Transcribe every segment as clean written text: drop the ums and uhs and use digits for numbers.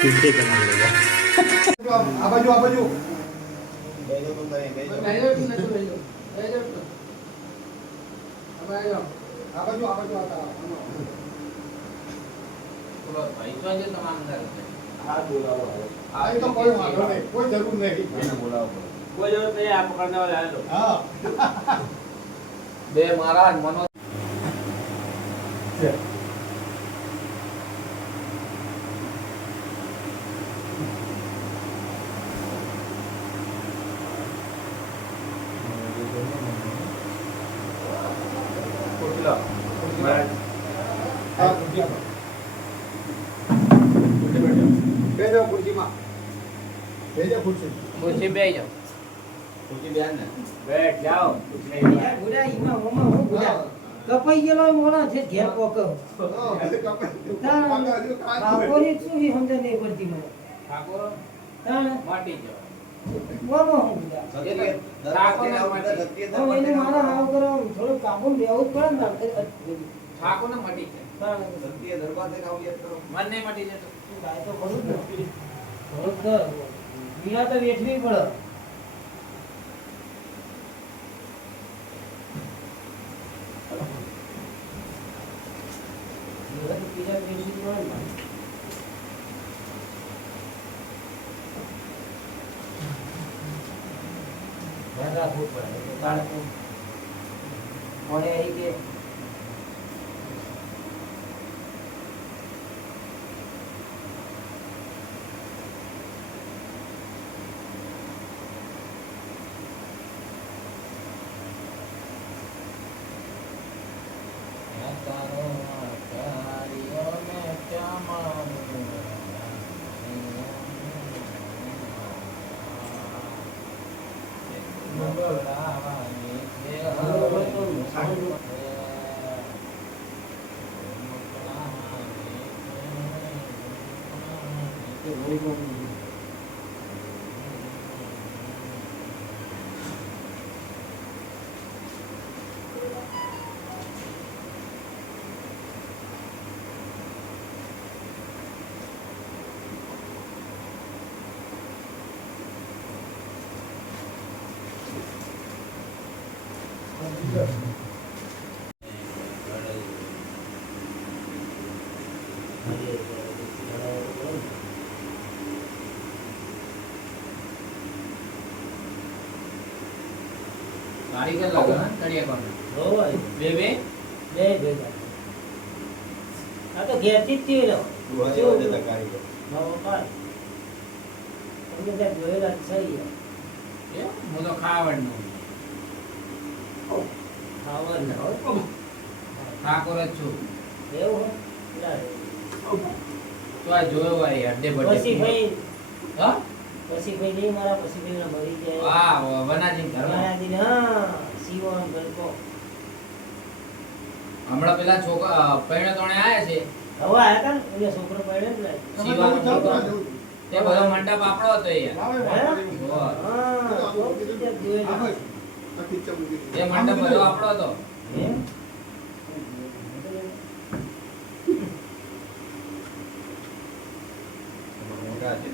पीछे करना पड़ेगा। आ बाजू आ बाजू બેજો તો તમે બેજો બેજો તું નથી બેજો બેજો તું હવે આવ્યો આ બાજુ આતા બોલો ભાઈ તો આજે તમામ અંદર છે હા બોલાવો આ તો કોઈ વાંધો નહીં કોઈ જરૂર નહીં એને બોલાવો કોઈ જરૂર નહીં આ પકડને વાળા આલો હા બે મહારાજ મનો છે કોટલો મહારાજ હા ખુરશીમાં બેજો ખુરશીમાં બેજો ખુરશી ખુરશી બેહી જાઓ ખુરશી બેન ને બેઠ જાઓ કુછ નહીં યાર ગુડા ઈમાં ઓમાં હું ગુડા કપાઈ ગયેલો મોણા છે ઘેર પોક બાપોરી શું બી સમજે નહીં પડતી મને ઠાકોર તાણ માટી જાઓ મોનો હું ગુડા સત્ય હું એને મારા હાવ કરો થોડું કાબુ લેવું જ પડે ને ઠાકોર ને મટી જાય સત્ય દરબાર ને કામ યાદ કરો મન નહીં મટી જતો ગાય તો ખરું જ ને થોડુંક તો પીડા તો વેઠવી પડે પીડા વેઠવી પડે ને ધ્યાન રાખવું પડે બાળકો મળે અહીં કે કારીગર લાગે ને કડિયા કોણ હોય બે બે બે ભેગા આ તો ઘેરથી જ થયો દુહા જેવા જતા કારીગર નવો પાર તમને ત્યાં જોયેલા જ છે યાર. એ હું તો ખાવડનું ખાવા ના હોય ઠાકોર જ છું એવું હોય યાર. તો આ જોયો વારી અડ્ડે બડ્ડે પછી ભાઈ હા પછી ભાઈ નહીં મારા પછી ભાઈ ના મરી જાય વાહ વનાજી ઘરમાં ઘરવાળાજી ને હા સીવણ ગણકો હમણાં પેલા છોકરા પૈણે તોણે આયા છે હવે આયા તા ને એટલે છોકરો પડ્યો ને સીવાનું છોકરો. તે બધો મંડપ આપણો હતો યાર હા લાવે તો બીજા જોયેલા. તે મંડપ બધો આપણો હતો એમ? મોટા છે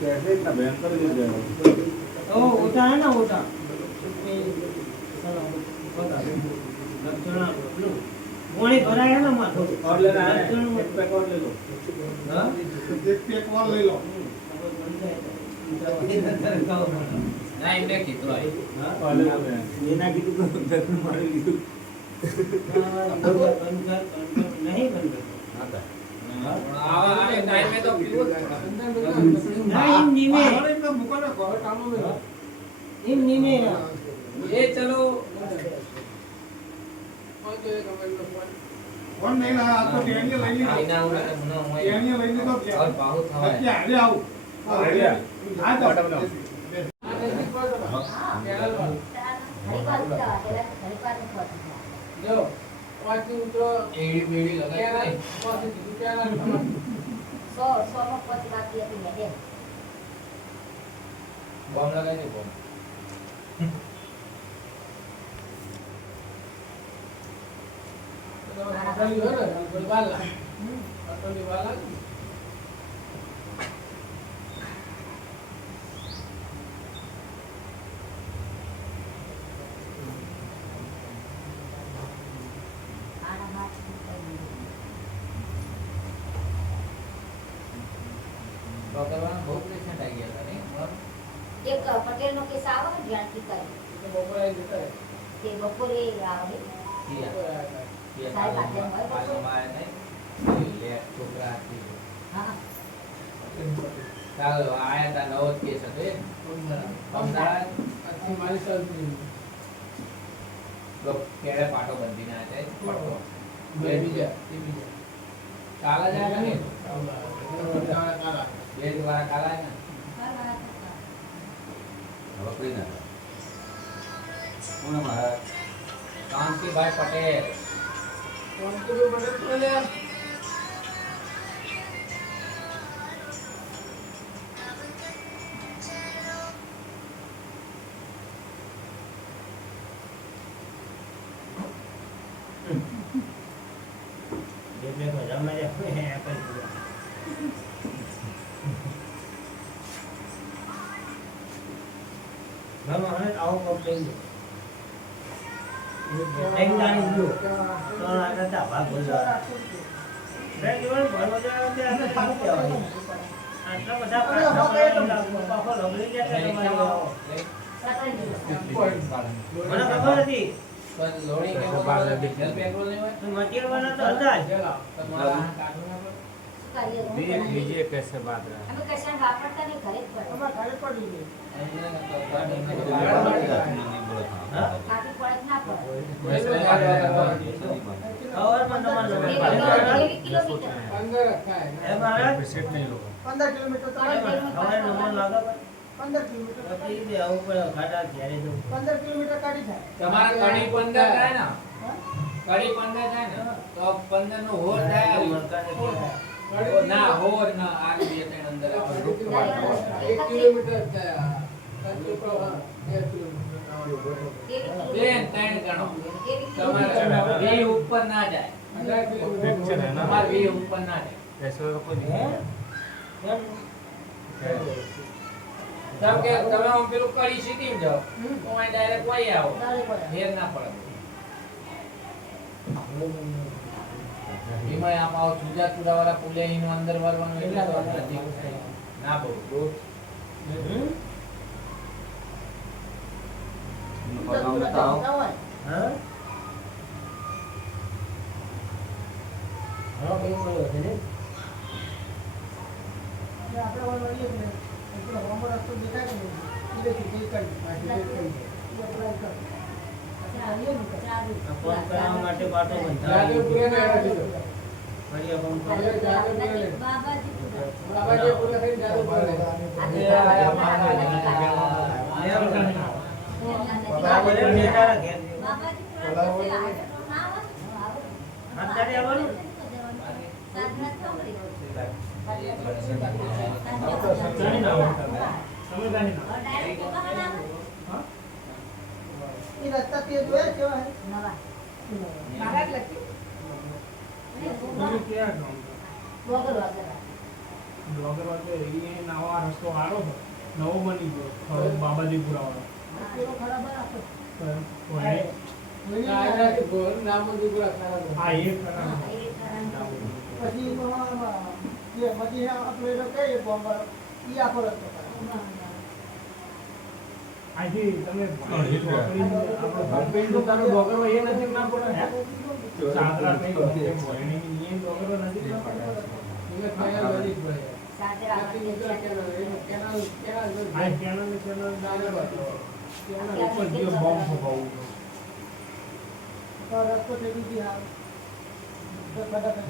कैसे इतना भयंकर गिर जाएगा ओ होता है ना होता पानी भरा है ना माथो और लेना है एक पैक और ले लो હા एक पैक और ले लो ના એમને કીધું આઈ हां और ले लो એના કીધું તો દર્શન મારી લીધું नहीं बन પણ આવા આવે ટાઈમે તો પીવું नहीं नीमे अरे मैं मुका ना घर काम में नीम नीमे એ ચલો फोन नहीं रहा आपको टेनिया ले ली આઈના ઉડે મને હું टेनिया ले ली तो क्या और बाहु थवाय क्या अरे आओ अरे आ आ जाओ જો પાછી ઉતરો એડી બેડી લગાઈ પાછી દીધું બોમ્બ લગાઈ દે બોમ્બ અટલી હોય ને થોડી વાર લાગે. અટલી વાર લાગે. ડોક્ટરવાળા બહુ પેશન્ટ આવી ગયા હતા નહીં? એક પટેલનો કેસ આવે ને જ્યાંથી કરે એ તો બપોરે આવી જતા રહે. તે બપોરે આવે બપોરે આવ્યા. સાહેબ હાજર હોય બપોરે? પાછળમાં નહીં લે છોકરા હતી. હા ચાલો આયા તા નવો જ કેસ હતો એ અમદાવાદ આજથી મારી સાલથી કેળે પાટો બંધીને આવ્યા છે પડતો બે બીજા એ બીજા કાલા જાય ને કાલા. બે જ વાર કાલા ને હવે કઈ ના કોને મારા કાંતિભાઈ પટેલ કોન્સ્ટેબલ પટેલ તો લે. લોડી કે ડીઝલ પેટ્રોલ નહીં હોય તમારા કાઢવા लीजिए कैसे बात रहा અમે કશાને વાપરતા નહીં ઘરે જ પડે અમારે ઘરે પડી ગઈ. કાપી પડે ના પડે એવી કિલોમીટર અંદર થાય. पेशेंट नहीं होगा 15 કિલોમીટર તો આવે. 15 કિલોમીટર 15 કિલોમીટર કાઢી થાય. તમારા કડી 15 થાય ને કડી 15 થાય ને તો 15 નો હોર થાય ના હોર ના આ બે ત્રણ અંદર આવે રૂપ વાળા 1 કિલોમીટર થાય. 1 કિલોમીટર. પ્લેન ત્રણ ગણો તમારે બે ઉપર ના જાય 15 फ्रैक्चर है ना તમારે બે ઉપર ના જાય ऐसा तो कोई नहीं है જેમ કે તમે આમ પેલું કડી સીધી જાઓ તો અહીં ડાયરેક્ટ કોઈ આવો ફેર ના પડે એમાં આમ આવો ચૂજા ચૂડાવાળા પુલે એનો અંદર વળવાનું એટલે તો નજીક થાય. ના બહુ આપણે વળીએ એટલે પેલો હોમો રસ્તો દેખાય ને એટલે ટિકિટ કરી પાછી ટિકિટ કરી એ અપ્લાય કર. પછી આવીએ ને તો. ફોન કરવા માટે પાટો જાદવપુરે ને આવી દીધો. બાબાજી બાબાજી પૂરા થઈને જાદવપુરે લે. એ રસ્તા તે જોયા કેવા હે? रस्तो आ रहा नवो बनी गयो बाबाजीपुरा वाला પેલો ખરાબ રાખો. तो है આનાથી ગોળ નામથી પૂરા ખરાબ હોય. हाँ ये खराब પછી જે મજી આપણે એ કહીએ બોમ્બર એ આખો રસ્તો કરે. आजी તમે પેન્ટ તો તારો ડોગરમાં એ નજીક ના પડે ને. સાદરા કઈ બોલણી ની ડોગરો નથી એને ખાયા નજીક પડે. ત્યાંથી નીકળે કેનાલ, એનું કેનાલ આ કેનલ નાનો હતો. કેનલ ઉપર જે બોમ્બ ફોપાવું તો રસ્તો થઈ ગઈ હાલ તો ફટાફટ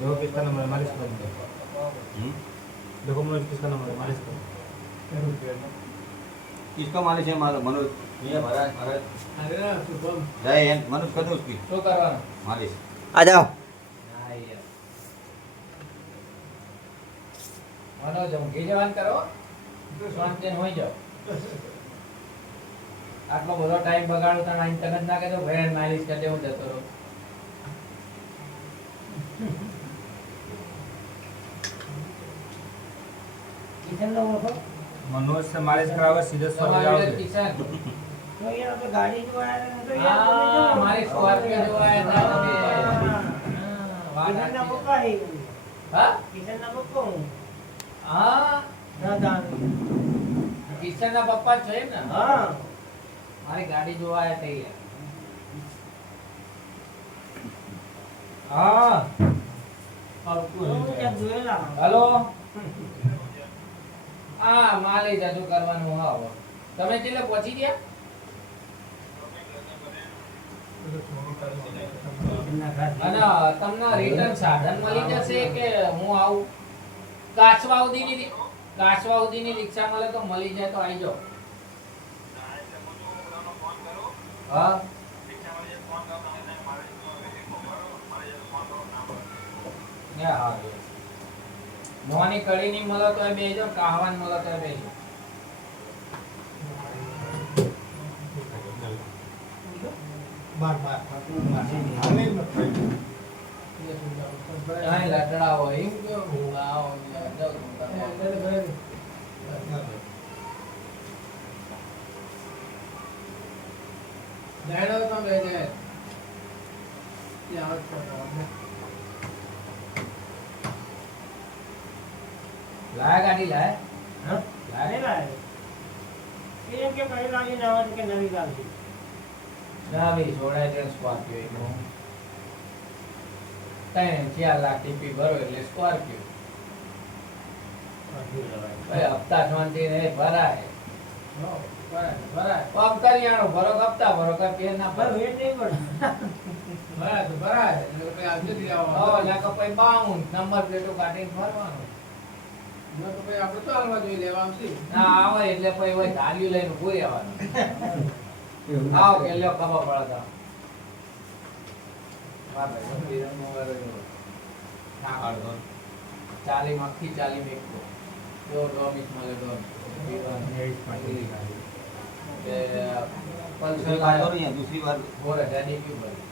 देखो किसका नंबर है मालिश कर देखो मनोज किसका नंबर है मालिश कर किसका मालिश है मनोज ये महाराज महाराज અરે શુભમ जय हिंद मनोज कर दो उसकी શું કરવાનું मालिश હા યાર મનોજ ઊંઘી જવાનું કરો શાંતિને હોઈ જાઓ આટલો બધો ટાઈમ બગાડો તને અહીં તને જ ના કહેતો ભેણ માલિશ કરી દે હું જતો રહું કિશનનો ઓળખો? मनोज से मालिश करावे सीधे स्वर्ग તમારી जाओगे અંદર કિશન તો અહીંયા આપણે ગાડી જોવા આવ્યા હતા, તો હા અહીંયા મારી સ્કોર્પિયો જોવા આવ્યા હતા તમે. વાત કિશનના સાચી. પપ્પા હે. હા કિશનના પપ્પા હું. હા દાદા. કિશનના પપ્પા જ છે એમ ને હા. મારી ગાડી જોવા આવ્યા હતા યાર. હા તો હું ક્યાંક જોયેલા. હલો હા માલે જાજુ કરવાનું હા હવે. તમે કેટલે પહોંચી ગયા અને તમને રિટર્ન સાધન મળી જશે કે હું આવું કાચવા સુધીની રિક્ષા મળે તો મળી જાય તો આવી જાઓ હા હા મોની કડી ની મળે તો બેજો કાહવાન મળે તો બેજો અહીં લટડા હોય એમ કે હું આવો ને જાઉં જાણો તો બે જાય ત્યાં લાયા ગાડી લાયા હા? લાયા લાયા. એમ કે પહેલી લાગી ના હોય તો કે નવી લાગી. ના ભાઈ સોળા જણ સ્કોર્પિયો એકલો 3-4 લાખ ટીપી ભરો એટલે સ્કોર્પિયો ભાઈ હપ્તા શાંતિ ને ભરાય પગ કરિયાણો ભરો કે હપ્તા ભરો કે પેર ના ભરો વેટ નહીં પડે. ભરાય એટલે પછી આવજો થી હો આવવાનું ના કે પછી બાઉન્ડ નંબર પ્લેટો કાઢીને ભરવાનું ન તો પછી આપણે તો હાલવા જોઈ લેવા આવશે ના આવે એટલે પછી હોય ધાર્યું લઈને ઉભું રહેવાનું આવ કે લ્યો ખબર પડે તો વાહ ભાઈ ગંભીરનો વારો એવો. ના કાઢો 40 માંથી 40 મેકતો જો ડોમિસ મળે ડોમિસ કે પલ્સર લાયો दूसरी बार બોર હજારની ક્યુ ભરી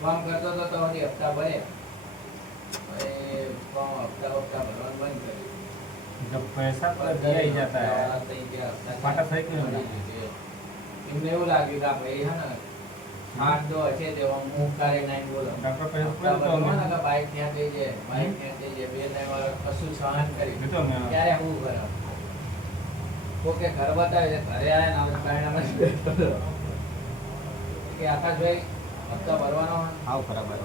કામ કરતો તો હજી હપ્તા ભર્યા પછી હપ્તા ભરવાનું બંધ કર્યું जब पैसा तो दिया ही जाता है पाटा सही क्यों नहीं? એમને એવું લાગ્યું કે ભાઈ હે ને હાથ દો છે તે મુખ કરે નહીં બોલો डॉक्टर पैसा હપ્તા पूरा तो ભરવાના કે બાઈક ત્યાં થઈ જાય બાઈક ત્યાં થઈ જાય 2-3 વાર કશું સહન કરી तो मैं ત્યારે હું કરાવ કોકે ઘર બતાવે છે ઘરે આયા ને હવે પરિણામ જ બેઠો કે આકાશભાઈ હપ્તા ભરવાનો हाउ खराब है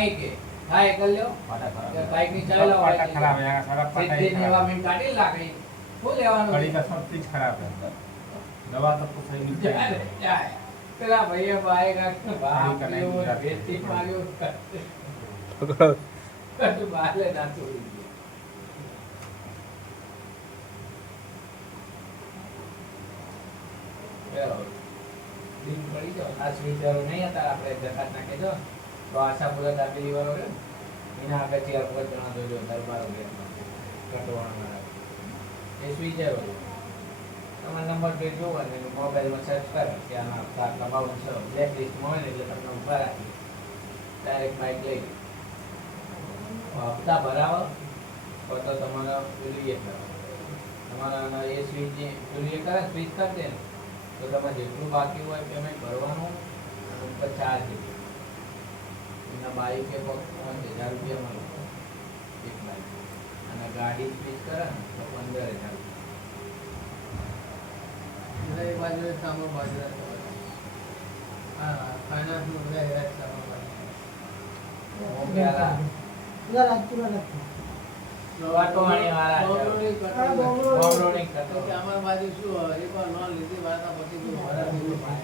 નહીં કે હા એ કરી લ્યો पाटा કે खराब બાઈક ની ચાલી લો पाटा खराब है सारा पाटा સીધી ही નેવા खराब મિનિટ કાઢી લાકડી શું લેવાનું कड़ी का सब चीज खराब है दवा तब तो सही मिलती है જાય પેલા ભાઈએ બાઈક બાપ કડી લેવો કરાઈ ભેટી માર્યો કશું બાલે ના છોડી દીધું દિન પડી જાવ આ સ્વીચરો નહીં હતા આપણે જકાત નાખી દો તો આશાપુરા દાબેલી વાળો રહ્યો ને એના આગળ 4-5 જણા જોજો દરબારો ગયા કટવાણા એ સ્વીચરો તમારો નંબર પ્લેટ જોવો અને મોબાઈલમાં સર્ચ કરો કે આના આટલા બાઉન્ડ છે બ્લેક લિસ્ટમાં હોય ને એટલે તમને ઉભા રાખી ડાયરેક્ટ બાઇક લઈ હપ્તા ભરાવો તો તમારા પેલું એ કરો તમારા એ સ્વિચ પેલું એ કરે સ્વિચ કરી દે ને તો તમારે જેટલું બાકી હોય પેમેન્ટ ભરવાનું અને ઉપર ચાર્જ એના બાઈક કે 5000 રૂપિયા મળે એક બાઈક અને ગાડી સ્વિચ કરે ને તો 15000 એટલે એ બાજુ સામો બાજુ હા ફાઇનાન્સ નું બધા હેરાન સામો બાજુ પેલા પૂરા રાત. વાટોવાણી વાળા છે. હા, બોમરોની તો કે અમારી બાજુ શું એકવાર લોન લીધી વાત પછી કોઈ ભરાતું નહીં.